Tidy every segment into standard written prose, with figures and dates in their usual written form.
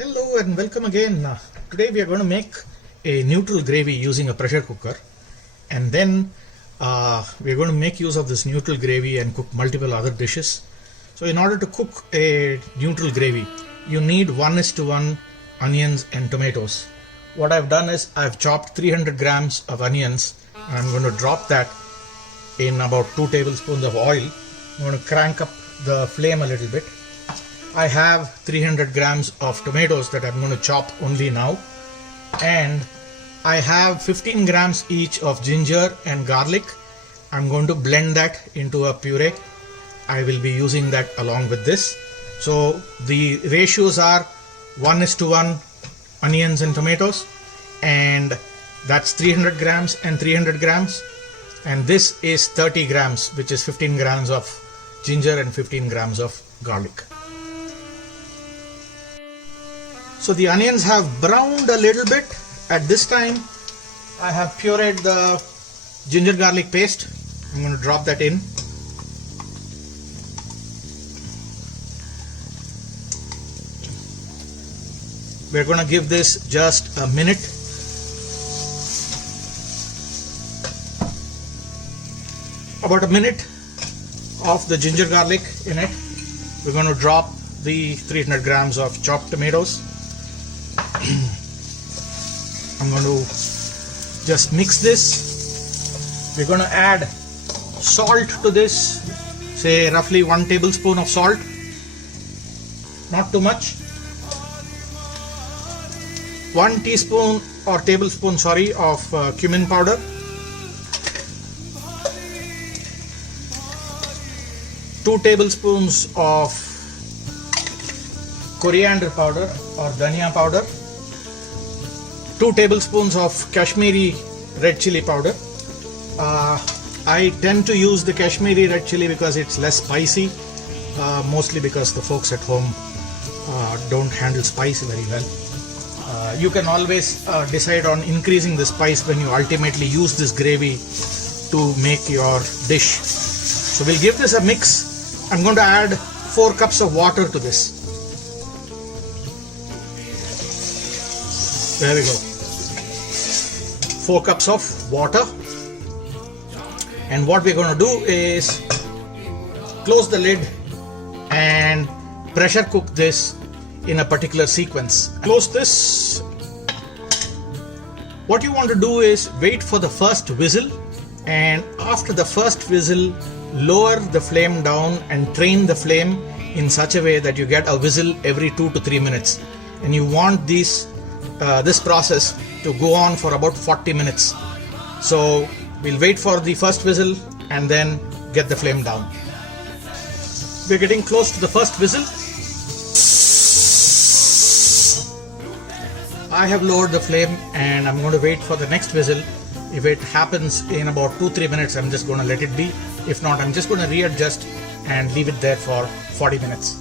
Hello and welcome again. Today we are going to make a neutral gravy using a pressure cooker, and then we are going to make use of this neutral gravy and cook multiple other dishes. So in order to cook a neutral gravy, you need 1:1 onions and tomatoes. What I've done is I've chopped 300 grams of onions. I'm going to drop that in about 2 tablespoons of oil. I'm going to crank up the flame a little bit. I have 300 grams of tomatoes that I'm going to chop only now, and I have 15 grams each of ginger and garlic. I'm going to blend that into a puree. I will be using that along with this. So the ratios are 1:1 onions and tomatoes, and that's 300 grams and 300 grams, and this is 30 grams, which is 15 grams of ginger and 15 grams of garlic. So the onions have browned a little bit. At this time, I have pureed the ginger garlic paste. I'm going to drop that in. We're going to give this just a minute. About a minute of the ginger garlic in it. We're going to drop the 300 grams of chopped tomatoes. I'm going to just mix this. We're going to add salt to this, say roughly 1 tablespoon of salt, not too much. 1 teaspoon or tablespoon, of cumin powder. Two tablespoons of coriander powder or dhania powder. 2 tablespoons of Kashmiri red chili powder. I tend to use the Kashmiri red chili because it's less spicy, mostly because the folks at home don't handle spice very well. You can always decide on increasing the spice when you ultimately use this gravy to make your dish. So we'll give this a mix. I'm going to add 4 cups of water to this. There we go. 4 cups of water. And what we're going to do is close the lid and pressure cook this in a particular sequence. Close this. What you want to do is wait for the first whistle, and after the first whistle, lower the flame down and train the flame in such a way that you get a whistle every 2 to 3 minutes. And you want this process to go on for about 40 minutes. So we'll wait for the first whistle and then get the flame down. We're getting close to the first whistle. I have lowered the flame and I'm going to wait for the next whistle. If it happens in about 2-3 minutes, I'm just going to let it be. If not, I'm just going to readjust and leave it there for 40 minutes.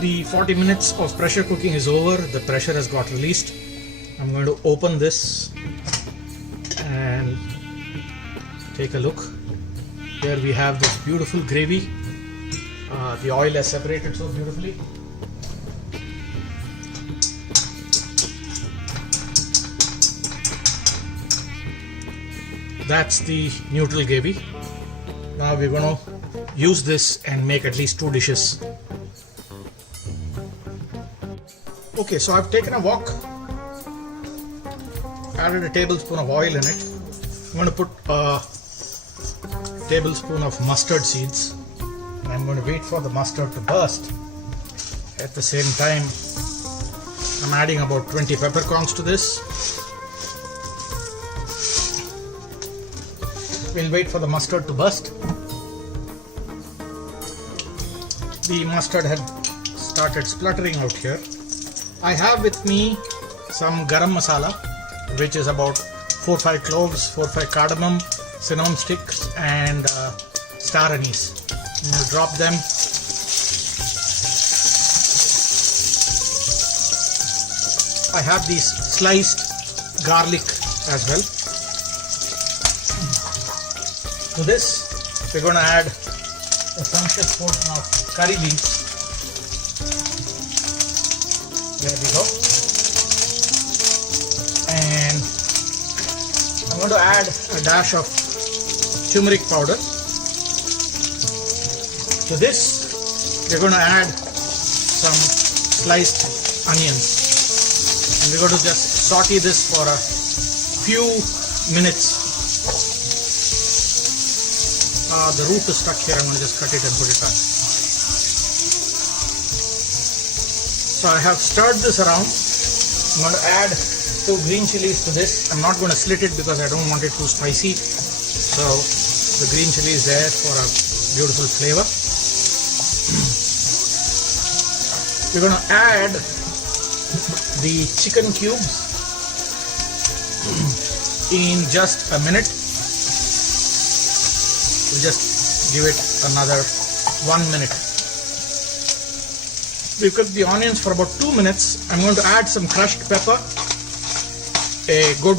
The 40 minutes of pressure cooking is over. The pressure has got released. I'm going to open this and take a look. Here we have this beautiful gravy. The oil has separated so beautifully. That's the neutral gravy. Now we're going to use this and make at least 2 dishes. Okay, so I've taken a wok, added a tablespoon of oil in it. I'm going to put a tablespoon of mustard seeds, and I'm going to wait for the mustard to burst. At the same time, I'm adding about 20 peppercorns to this. We'll wait for the mustard to burst. The mustard had started spluttering out here. I have with me some garam masala, which is about 4-5 cloves, 4-5 cardamom, cinnamon sticks, and star anise. I'm going to drop them. I have these sliced garlic as well. To this, we're going to add a sumptuous portion of curry leaves. There we go. And I'm going to add a dash of turmeric powder. To this, we're going to add some sliced onions. And we're going to just saute this for a few minutes. The root is stuck here. I'm going to just cut it and put it back. So I have stirred this around. I'm going to add 2 green chilies to this. I'm not going to slit it because I don't want it too spicy. So the green chili is there for a beautiful flavor. We're going to add the chicken cubes in just a minute. We'll just give it another 1 minute. We've cooked the onions for about 2 minutes. I'm going to add some crushed pepper, a good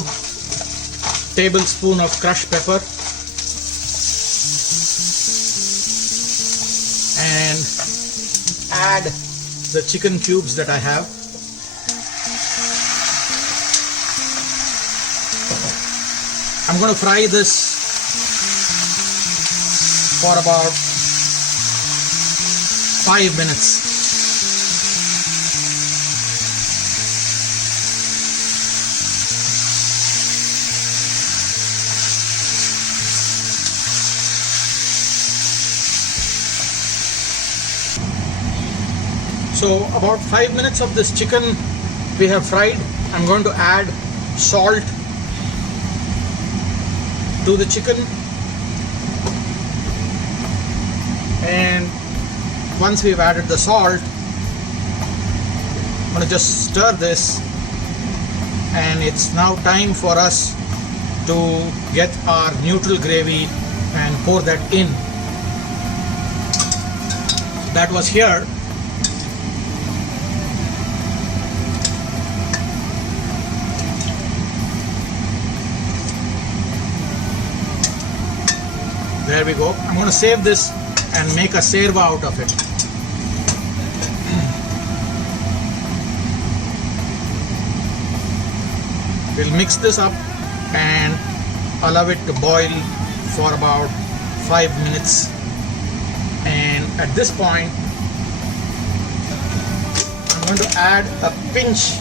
tablespoon of crushed pepper, and add the chicken cubes that I have. I'm going to fry this for about 5 minutes. So about 5 minutes of this chicken we have fried. I'm going to add salt to the chicken. And once we've added the salt, I'm going to just stir this, and it's now time for us to get our neutral gravy and pour that in. That was here. There we go. I'm going to save this and make a serva out of it. We'll mix this up and allow it to boil for about 5 minutes. And at this point, I'm going to add a pinch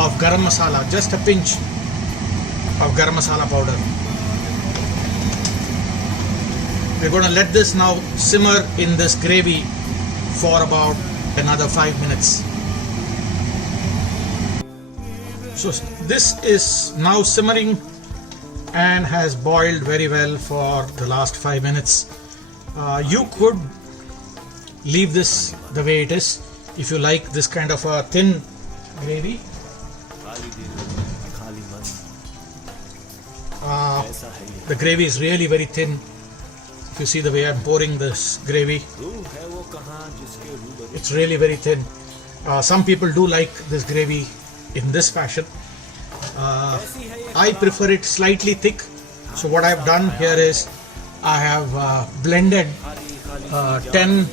of garam masala, just a pinch of garam masala powder. We're going to let this now simmer in this gravy for about another 5 minutes. So this is now simmering and has boiled very well for the last 5 minutes. You could leave this the way it is if you like this kind of a thin gravy. The gravy is really very thin. If you see the way I'm pouring this gravy, it's really very thin. Some people do like this gravy in this fashion. I prefer it slightly thick. So what I've done here is I have blended 10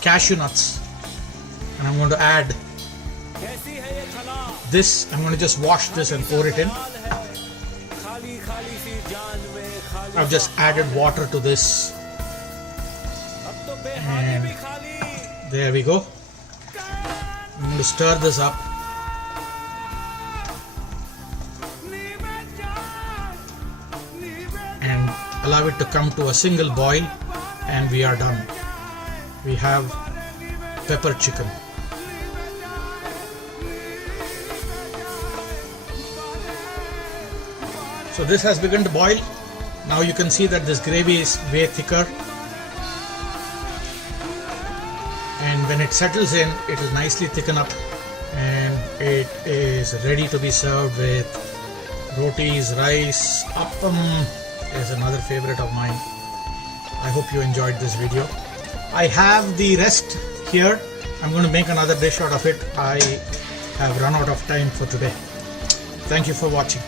cashew nuts, and I'm going to add this. I'm going to just wash this and pour it in. I've just added water to this, and there we go. I'm going to stir this up. And allow it to come to a single boil, and we are done. We have pepper chicken. So this has begun to boil. Now you can see that this gravy is way thicker, and when it settles in, it will nicely thicken up, and it is ready to be served with rotis, rice. Appam is another favorite of mine. I hope you enjoyed this video. I have the rest here. I'm going to make another dish out of it. I have run out of time for today. Thank you for watching.